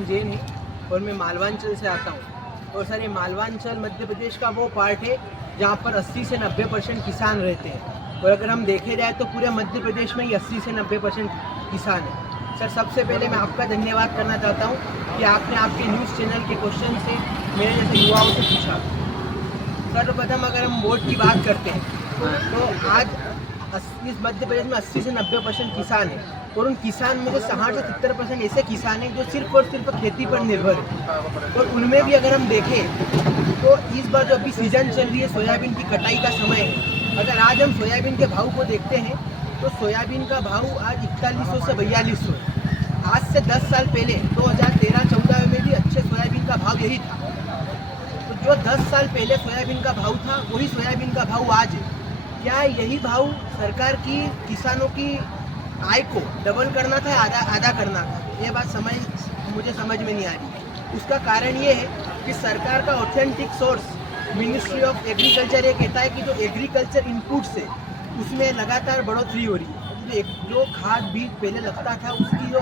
नाम जैन है और मैं मालवांचल से आता हूँ। और सर, ये मालवांचल मध्य प्रदेश का वो पार्ट है जहाँ पर 80 से 90% किसान रहते हैं। और अगर हम देखे जाए तो पूरे मध्य प्रदेश में ही 80 से 90% किसान है। सर, सबसे पहले मैं आपका धन्यवाद करना चाहता हूँ कि आपने आपके न्यूज़ चैनल के क्वेश्चन से मेरे जैसे युवाओं से पूछा। सर्वप्रथम अगर हम वोट की बात करते हैं तो आज इस मध्य प्रदेश में 80 से 90% किसान है। और उन किसान में से 60 से 70% ऐसे किसान हैं जो सिर्फ और सिर्फ खेती पर निर्भर है। और उनमें भी अगर हम देखें तो इस बार जो अभी सीजन चल रही है, सोयाबीन की कटाई का समय है। अगर आज हम सोयाबीन के भाव को देखते हैं तो सोयाबीन का भाव आज 4100 से 4200 है। आज से 10 साल पहले 2013-14 में भी अच्छे सोयाबीन का भाव यही था। तो जो 10 साल पहले सोयाबीन का भाव था वही सोयाबीन का भाव आज है। क्या यही भाव सरकार की किसानों की आय को डबल करना था, आधा करना था? ये बात मुझे समझ में नहीं आ रही। उसका कारण ये है कि सरकार का authentic source ministry of agriculture ये कहता है कि जो एग्रीकल्चर इनपुट्स है उसमें लगातार बढ़ोतरी हो रही है। जो खाद बीज पहले लगता था उसकी जो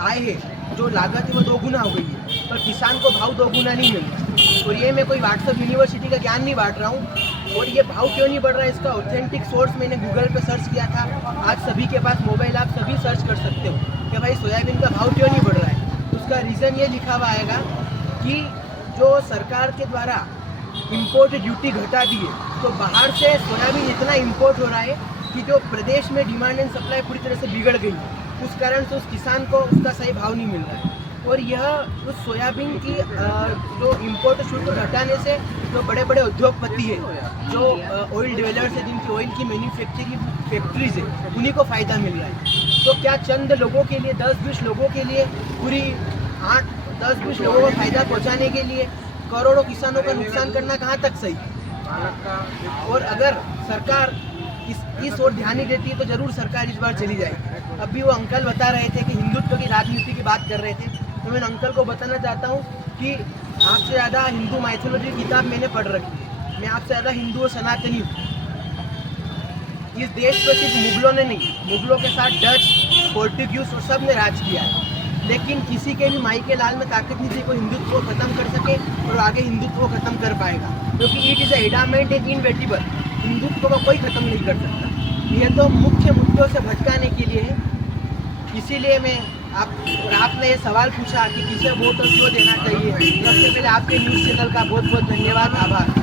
आय है, जो लागत है, वो दोगुना हो गई है, पर किसान को भाव दोगुना नहीं मिल रहा। और ये मैं कोई व्हाट्सएप यूनिवर्सिटी का ज्ञान नहीं बांट रहा हूँ। और ये भाव क्यों नहीं बढ़ रहा है, इसका ऑथेंटिक सोर्स मैंने गूगल पे सर्च किया था। आज सभी के पास मोबाइल, आप सभी सर्च कर सकते हो कि भाई सोयाबीन का भाव क्यों नहीं बढ़ रहा है। उसका रीज़न ये लिखा हुआ आएगा कि जो सरकार के द्वारा इम्पोर्ट ड्यूटी घटा दी है, तो बाहर से सोयाबीन इतना इम्पोर्ट हो रहा है कि जो प्रदेश में डिमांड एंड सप्लाई पूरी तरह से बिगड़ गई है। उस कारण से उस किसान को उसका सही भाव नहीं मिल रहा है। और यह उस सोयाबीन की जो इम्पोर्ट शुल्क घटाने से जो बड़े बड़े उद्योगपति है, जो ऑयल डेवलपर्स है, जिनकी ऑयल की मैन्युफैक्चरिंग फैक्ट्रीज है, उन्हीं को फ़ायदा मिल रहा है। तो क्या चंद लोगों के लिए, 10-20 लोगों के लिए, पूरी 8-10-20 लोगों को फ़ायदा पहुँचाने के लिए करोड़ों किसानों का नुकसान करना कहाँ तक सही है? और अगर सरकार इस ओर ध्यान नहीं देती है तो जरूर सरकार इस बार चली जाएगी। अभी वो अंकल बता रहे थे कि हिंदुत्व की राजनीति की बात कर रहे थे, तो मैं अंकल को बताना चाहता हूँ कि आपसे ज़्यादा हिंदू माइथोलॉजी की किताब मैंने पढ़ रखी है। मैं आपसे ज़्यादा हिंदू और सनातनी हूँ। इस देश पर सिर्फ मुगलों ने नहीं, मुगलों के साथ डच, पोर्टुगीज और सब ने राज किया है। लेकिन किसी के भी माई के लाल में ताकत नहीं थी कोई हिंदुत्व को खत्म कर सके और आगे हिंदुत्व को खत्म कर पाएगा, क्योंकि it is adamant and inevitable. Hindutva को कोई खत्म नहीं कर सकता। यह तो मुख्य मुद्दों से भटकाने के लिए है। इसीलिए मैं आपने ये सवाल पूछा कि किसे वोट और क्यों देना चाहिए। सबसे पहले आपके न्यूज़ चैनल का बहुत बहुत धन्यवाद, आभार।